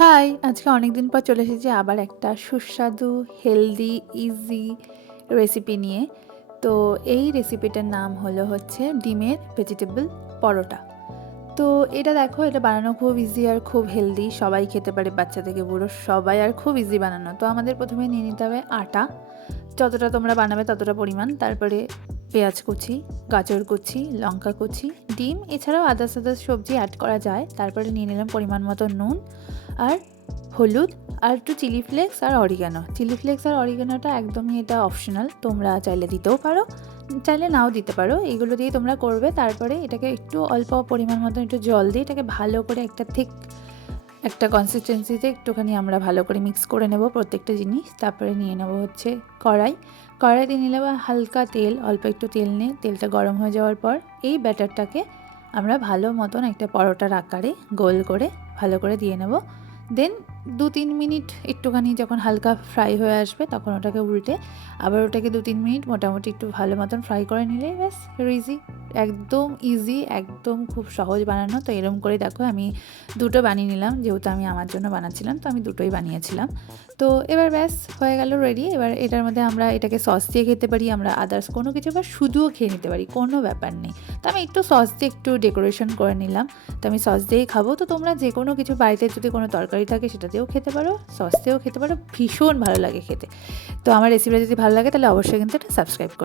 High! আজকে অনেকদিন পর চলে এসেছি আবার একটা সুস্বাদু, হেলদি, ইজি রেসিপি নিয়ে। তো এই রেসিপিটার নাম হচ্ছে ডিমের ভেজিটেবল পরোটা। তো এটা দেখো, এটা বানানো খুব ইজি আর খুব হেলদি, সবাই খেতে পারে, বাচ্চা থেকে বুড়ো সবাই, আর খুব ইজি বানানো। তো আমাদের প্রথমে নিয়ে নিতে হবে আটা, যতটা তোমরা বানাবে ততটা পরিমাণ। তারপরে পেঁয়াজ কুচি, গাজর কুচি, লঙ্কা কুচি, ডিম, এছাড়াও আদার্স সবজি অ্যাড করা যায়। তারপরে নিয়ে নিলাম পরিমাণ মতো নুন আর হলুদ আর একটু চিলি ফ্লেক্স আর অরিগানো। চিলি ফ্লেক্স আর অরিগানোটা একদমই এটা অপশনাল, তোমরা চাইলে দিতেও পারো, চাইলে নাও দিতে পারো। এগুলো দিয়ে তোমরা করবে। তারপরে এটাকে একটু অল্প পরিমাণ মতো একটু জল দিয়ে এটাকে ভালো করে একটা কনসিস্টেন্সিতে একটুখানি আমরা ভালো করে মিক্স করে নেব প্রত্যেকটা জিনিস। তারপরে নিয়ে নেব কড়াইতে নিয়ে নেব হালকা তেল, অল্প একটু তেল নিয়ে তেলটা গরম হয়ে যাওয়ার পর এই ব্যাটারটাকে আমরা ভালো মতন একটা পরোটার আকারে গোল করে ভালো করে দিয়ে নেব। দেন 2-3 মিনিট একটুখানি যখন হালকা ফ্রাই হয়ে আসবে তখন ওটাকে উল্টে আবার ওটাকে 2-3 মিনিট মোটামুটি একটু ভালো মতন ফ্রাই করে নিলেই ব্যাস ইজি। একদম ইজি, একদম খুব সহজ বানানো। তো এরকম করে দেখো, আমি দুটো বানিয়ে নিলাম, যেহেতু আমি আমার জন্য বানাচ্ছিলাম তো আমি দুটোই বানিয়েছিলাম। তো এবার ব্যাস হয়ে গেল রেডি। এবার এটার মধ্যে আমরা এটাকে সস দিয়ে খেতে পারি, আমরা আদার্স কোনো কিছু বা শুধুও খেয়ে নিতে পারি, কোনো ব্যাপার নেই। তো আমি একটু সস দিয়ে একটু ডেকোরেশন করে নিলাম। তো আমি সস দিয়েই খাবো। তো তোমরা যে কোনো কিছু বাড়িতে যদি কোনো তরকারি থাকে সেটা দিয়েও খেতে পারো, সস দিয়েও খেতে পারো, ভীষণ ভালো লাগে খেতে। তো আমার রেসিপিটা যদি ভালো লাগে তাহলে অবশ্যই কিন্তু এটা সাবস্ক্রাইব করো।